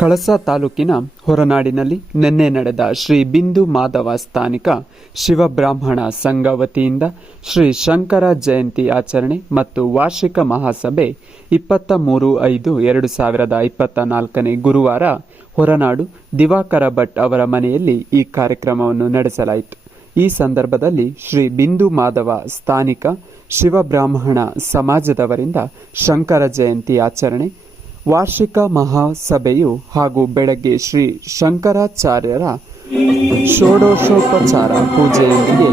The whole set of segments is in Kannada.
ಕಳಸ ತಾಲೂಕಿನ ಹೊರನಾಡಿನಲ್ಲಿ ನಿನ್ನೆ ನಡೆದ ಶ್ರೀ ಬಿಂದು ಮಾಧವ ಸ್ಥಾನಿಕ ಶಿವಬ್ರಾಹ್ಮಣ ಸಂಘ ವತಿಯಿಂದ ಶ್ರೀ ಶಂಕರ ಜಯಂತಿ ಆಚರಣೆ ಮತ್ತು ವಾರ್ಷಿಕ ಮಹಾಸಭೆ 23/5/2024 ಗುರುವಾರ ಹೊರನಾಡು ದಿವಾಕರ ಭಟ್ ಅವರ ಮನೆಯಲ್ಲಿ ಈ ಕಾರ್ಯಕ್ರಮವನ್ನು ನಡೆಸಲಾಯಿತು. ಈ ಸಂದರ್ಭದಲ್ಲಿ ಶ್ರೀ ಬಿಂದು ಮಾಧವ ಸ್ಥಾನಿಕ ಶಿವಬ್ರಾಹ್ಮಣ ಸಮಾಜದವರಿಂದ ಶಂಕರ ಜಯಂತಿ ಆಚರಣೆ, ವಾರ್ಷಿಕ ಮಹಾಸಭೆಯು ಹಾಗೂ ಬೆಳಗ್ಗೆ ಶ್ರೀ ಶಂಕರಾಚಾರ್ಯರ ಷೋಡಶೋಪಚಾರ ಪೂಜೆಯೊಂದಿಗೆ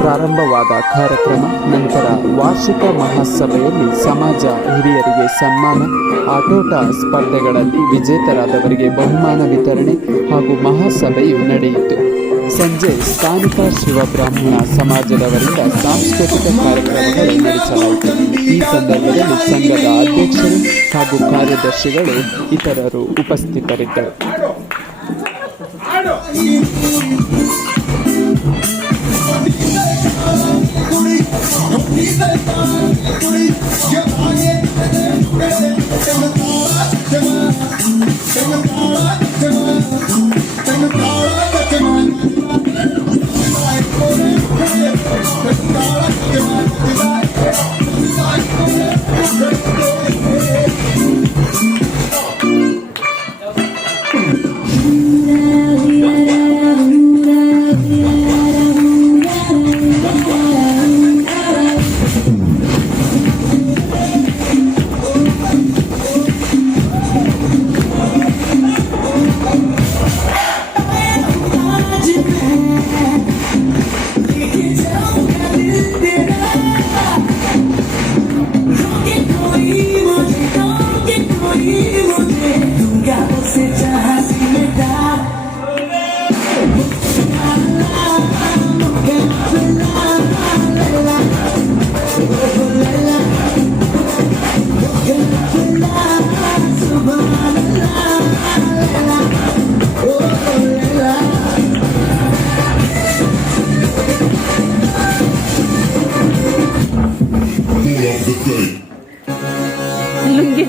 ಪ್ರಾರಂಭವಾದ ಕಾರ್ಯಕ್ರಮ. ನಂತರ ವಾರ್ಷಿಕ ಮಹಾಸಭೆಯಲ್ಲಿ ಸಮಾಜ ಹಿರಿಯರಿಗೆ ಸನ್ಮಾನ, ಆಟೋಟ ಸ್ಪರ್ಧೆಗಳಲ್ಲಿ ವಿಜೇತರಾದವರಿಗೆ ಬಹುಮಾನ ವಿತರಣೆ ಹಾಗೂ ಮಹಾಸಭೆಯು ನಡೆಯಿತು. ಸಂಜೆ ಸ್ಥಾನಿಕ ಶಿವಬ್ರಾಹ್ಮಣ ಸಮಾಜದವರಿಂದ ಸಾಂಸ್ಕೃತಿಕ ಕಾರ್ಯಕ್ರಮಗಳು ನಡೆಸಲಾಯಿತು. ಈ ಸಂದರ್ಭದಲ್ಲಿ ಸಂಘದ ಅಧ್ಯಕ್ಷರು ಹಾಗೂ ಕಾರ್ಯದರ್ಶಿಗಳು ಇತರರು ಉಪಸ್ಥಿತರಿದ್ದರು.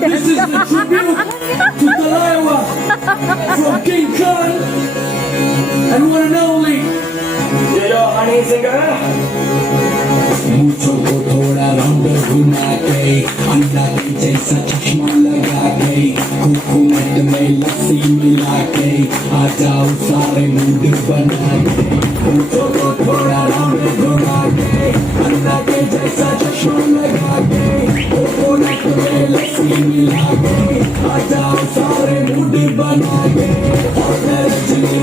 This is the tribute to Talaiwa from King Khan and one and only Yo Honey Singer. मुझको थोड़ा राउंड घुमा के अंडा के जैसा चश्मा लगा के कोकोनट में लस्सी मिला के आ जाओ सारे मूड बना के मुझको थोड़ा राउंड घुमा के अंडा के जैसा चश्मा लगा के कोकोनट में लस्सी मिला के आ जाओ सारे मूड बना के रजनी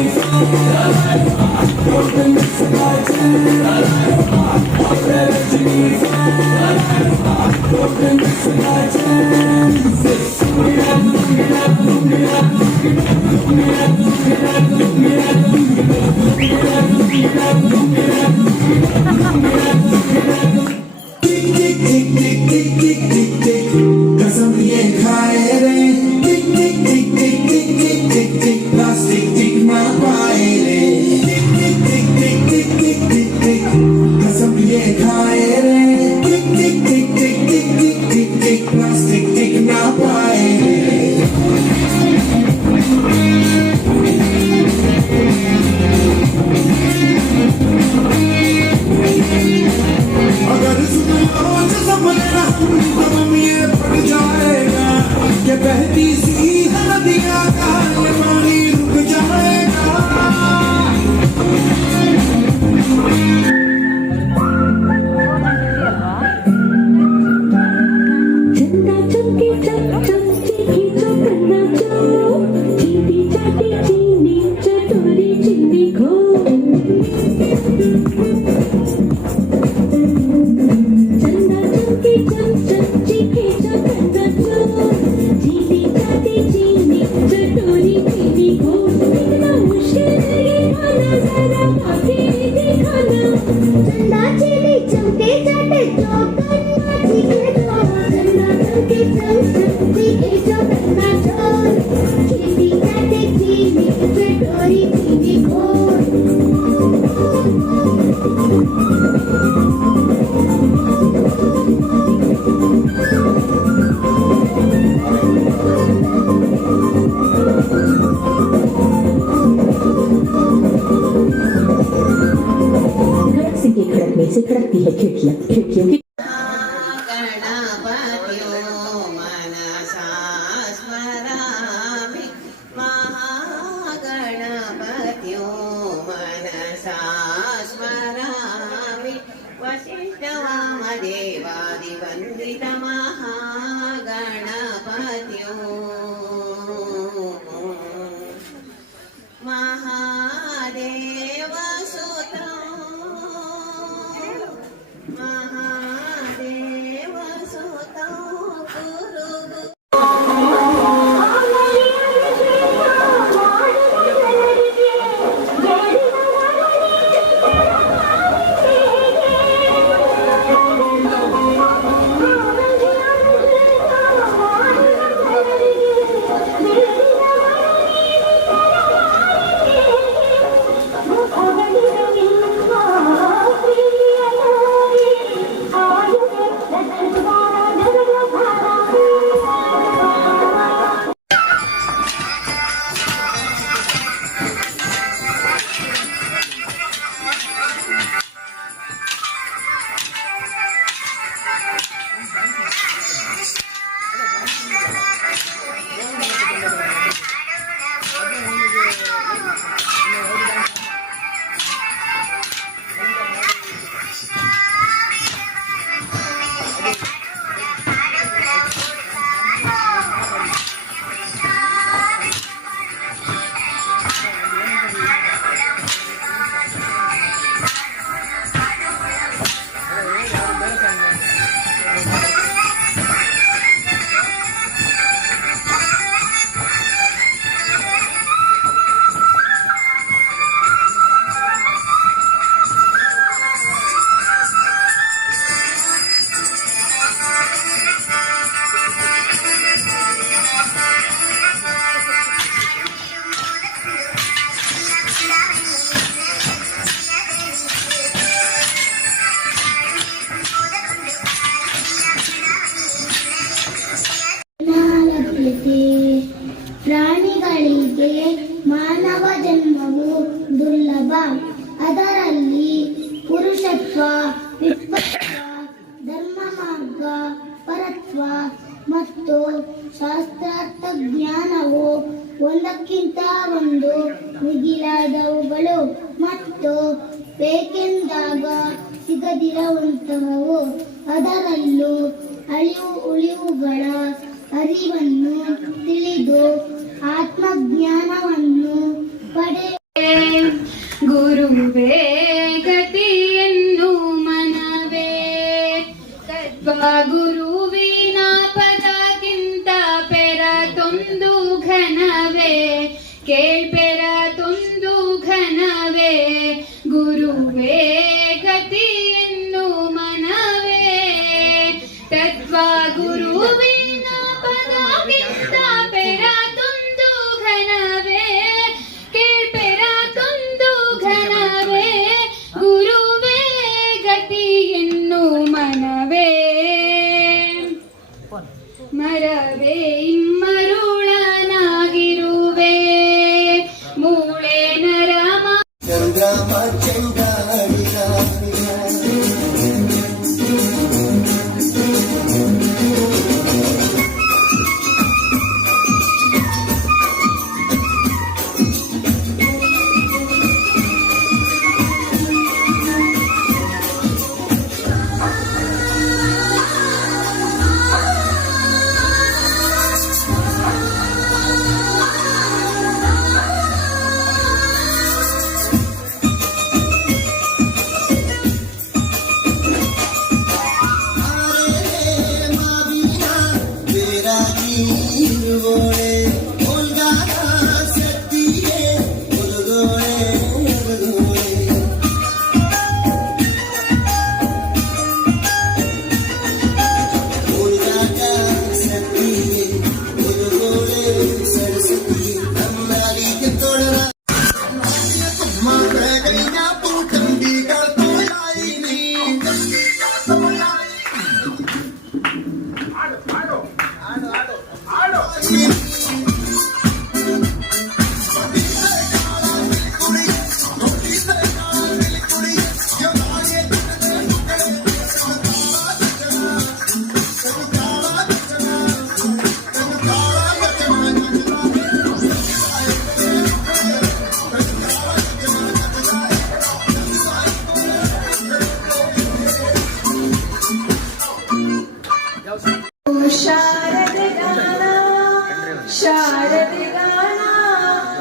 कसम ये खाए रे टिक टिक टिक टिक टिक टिक टिक टिक प्लास्टिक टिक ना पाए रे टिक टिक टिक टिक टिक टिक टिक टिक कसम ये खाए रे टिक टिक टिक टिक टिक टिक टिक टिक प्लास्टिक टिक ना पाए रे. अगर रोज सपना हम ये पड़ जाएगा कि बहती सी नदियाँ का ये पानी रुक जाएगा. चंदा चमके चम चम चीखी चौकन्ना चो चीनी चाटी चीनी चटोरी चीनी खो चंदा चमके चम चम चीखी चौकन्ना चो चीनी चाटी चीनी चटोरी चीनी खो. इतना मुश्किल ये खाना जरा खाके दिखाना. चंदा चीनी चमके चाटे चौकन्ना चीखे चो चंदा चमके चम चम चीखे चौकन्ना चो चीनी चाटे चीनी चटोरी चीनी खो. महागणपत्यो मनसा स्मरामि महागणपत्यो मनसा स्मरामि वसिष्ठवामदेवादिवन्दितमहागणपत्यो महादेवसुतो महादेवसुतो गुरु ಲಭ್ಯತೆ. ಪ್ರಾಣಿಗಳಿಗೆ ಮಾನವ ಜನ್ಮವು ದುರ್ಲಭ. ಅದರಲ್ಲಿ ಪುರುಷತ್ವ, ವಿಪ್ರತ್ವ, ಧರ್ಮ ಮಾರ್ಗ, ಪರತ್ವ ಮತ್ತು ಶಾಸ್ತ್ರಾರ್ಥ ಜ್ಞಾನವು ಒಂದಕ್ಕಿಂತ ಒಂದು ಮಿಗಿಲಾದವುಗಳು ಮತ್ತು ಬೇಕೆಂದಾಗ ಸಿಗದಿರುವಂತಹವು. ಅದರಲ್ಲೂ ಉಳಿವುಗಳ ಅರಿವನ್ನು ತಿಳಿದು ಆತ್ಮಜ್ಞಾನವನ್ನು ಪಡೆ ಗುರುವೇ ಗತಿಯನ್ನು ಮನವೇ ತತ್ವ ಗುರುವಿನ ಪದಕ್ಕಿಂತ ಪೆರತೊಂದು ಘನವೇ ಕೇಳ್ಪೆರತೊಂದು ಘನವೇ ಗುರುವೇ ಗತಿಯನ್ನು ಮನವೇ ತತ್ವ ಗುರುವಿನ ಪದಕ್ಕಿಂತ ಪೆರತೊಂದು ಘನವೇ ಕೇಳ್ಪೆರತೊಂದು ಘನವೇ ಗುರುವೇ ಗತಿಯನ್ನು ಮನವೇ ಮರವೇ ಇಮ್ಮರುಳನಾಗಿರುವೆ ಮೂಳೆ ನರಮ ಶಾರದೆ ಗಾನ ಶಾರದೆ ಗಾನ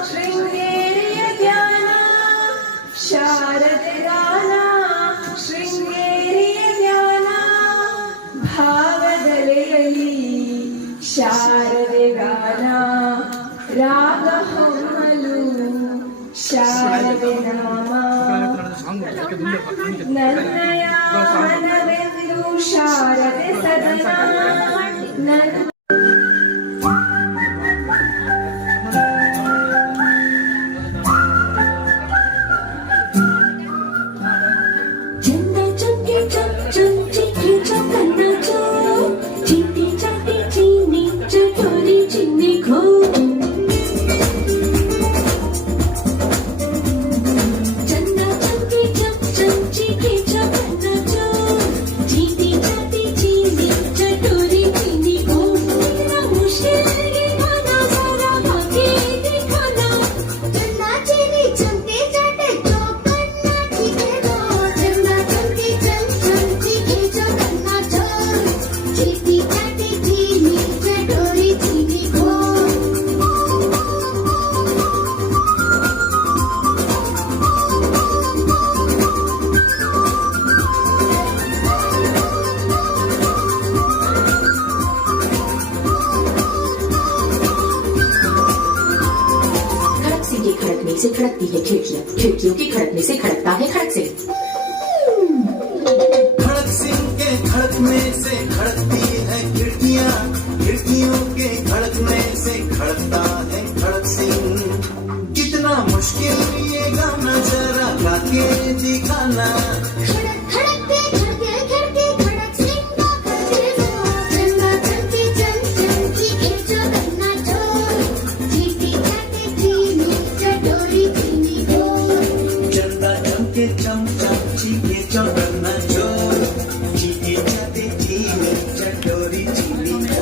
ಶೃಂಗೇರಿಯ ಧ್ಯಾನ ಶಾರದೆ ಗಾನ ಶೃಂಗೇರಿಯ ಧ್ಯಾನ ಭಾವದಲೆಯಲ್ಲಿ ಶಾರದೆ ಗಾನ ರಾಗ ಹೊಮ್ಮಲು ಶಾರದೆ ನಾಮ ನನ್ನಯ ಮನವೆಂದು ಶಾರದೆ ಸದನ ನನ್ನ ಚಂದ ಚುಕ್ಕಿ ಚುಕ್ ಚುಕ್ ಚಿಕ್ಕಿ ಚೊಕ್ಕನ್ನ ಚೋ ಚೀಟಿ ಚಟ್ಟಿ ಚೀನಿ ಚಟೋರಿ ಚಿನ್ನಿ ಖೋ ಚಂದ ಚುಕ್ಕಿ ಚುಕ್ ಚುಕ್ ಚಿಕ್ಕಿ ಚೊಕ್ಕನ್ನ ಚೋ ಚೀಟಿ ಚಟ್ಟಿ ಚೀನಿ ಚಟೋರಿ ಚಿನ್ನಿ ಖೋ ಮುಶ್ಕಿಲಿಗೆ ಗಾನ ಸಾರಾ ಬಾಕಿ ದಿಖಾನಾ ಚಂದ ಚೀನಿ ಚಂಪೆ ಚಟೆ ಚೊಕ್ಕನ್ನ ಚಿಕೆ ಗೋ ಚಂದ ಚಂಪೆ ಚಂಚಿ ಚೊಕ್ಕನ್ನ ಚೋ ಚೀಟಿ ಚಟ್ಟಿ ಚೀನಿ ಚಟೋರಿ ಚಿನ್ನಿ ಖೋ खड़क सिंह के खड़कने से खड़कती है खिड़कियां, खिड़कियों के खड़कने से खड़कता है खड़क सिंह। खड़क सिंह के खड़कने से खड़कती है खिड़कियां, खिड़कियों के खड़कने से खड़कता है खड़क सिंह। कितना मुश्किल ये गाना जरा गा के दिखाना। खड़क खड़क के खड़के खड़के खड़क सिंह का खड़के दो चंदा चंकी चंची के चौकन्ना चोर चीटी चाटी चीनी चटोरी चीनी खो चंदा चमके चम चम चीके चौकन्ना चोर चीके जाते चीने चटोरी चीनी खो।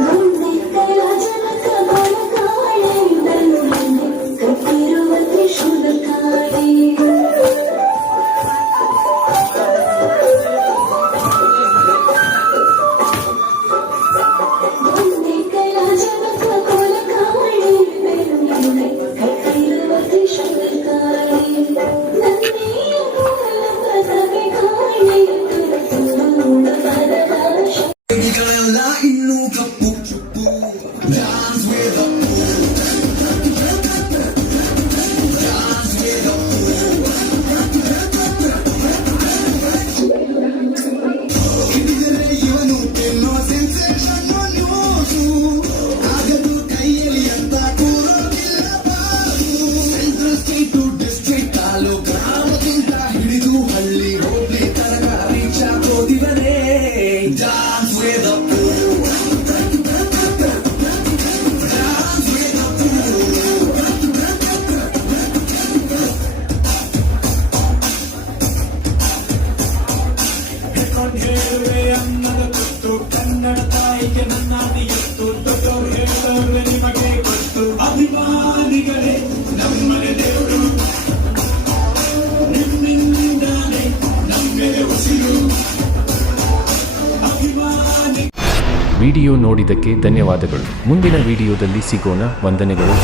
ಮುಂದೆ ಕೈಲಾಸನಕ ಮೊಳಕಾಳೆ ಬೆನ್ನಿಗೆ ಕಟ್ಟಿರುವ ತ್ರಿಶೂಲ ಕಾಳೆ ಮುಂದೆ ಕೈಲಾಸನಕ ಮೊಳಕಾಳೆ ಬೆನ್ನಿಗೆ ಕಟ್ಟಿರುವ ತ್ರಿಶೂಲ ಕಾಳೆ ನನ್ನೆಯ ಮೂಲಕದಗೆ ಕಾಳೆ ತುರುತುರುಣ ಪರದಾಶ ಗೆಳೆಯಲ್ಲ ಇನ್ನೂ ಕಪ್ಪು ಚುಪ್ಪು Dance with the ಹಿಡಿದರೆ ಇವನು ತಿನ್ನೋ ಸೆನ್ಸೇಷನ್ ನ್ಯೂಸು ಆಗದು ಕೈಯಲ್ಲಿ ಅಂತ ಕೂರೋದಿಲ್ಲ boss central state to district ತಾಲೂ ಗ್ರಾಮದಿಂದ ಹಿಡಿದು ಹಳ್ಳಿ ಹೋಗ್ಲಿ ತನಕ ರೀಚ್ ಆಗೋದಿವರೇ Dance with the ಹೇಳುವೆ ಅನ್ನದ ತುತ್ತು ಕನ್ನಡ ತಾಯಿಗೆ ನನ್ನಾದಿಯತ್ತು ದೊಡ್ಡವರು ಹೇಳೋರು ನಿಮಗೆ ಗೊತ್ತು ಅಭಿಮಾನಿಗಳೇ ನಮ್ಮನೆ ದೇವರು ನಿಮ್ಮಿಂದಾನೆ ನಮ್ಮೆಲೆ ಉಸಿರು ಅಭಿಮಾನಿ ವಿಡಿಯೋ ನೋಡಿದ್ದಕ್ಕೆ ಧನ್ಯವಾದಗಳು. ಮುಂದಿನ ವಿಡಿಯೋದಲ್ಲಿ ಸಿಗೋಣ. ವಂದನೆಗಳು.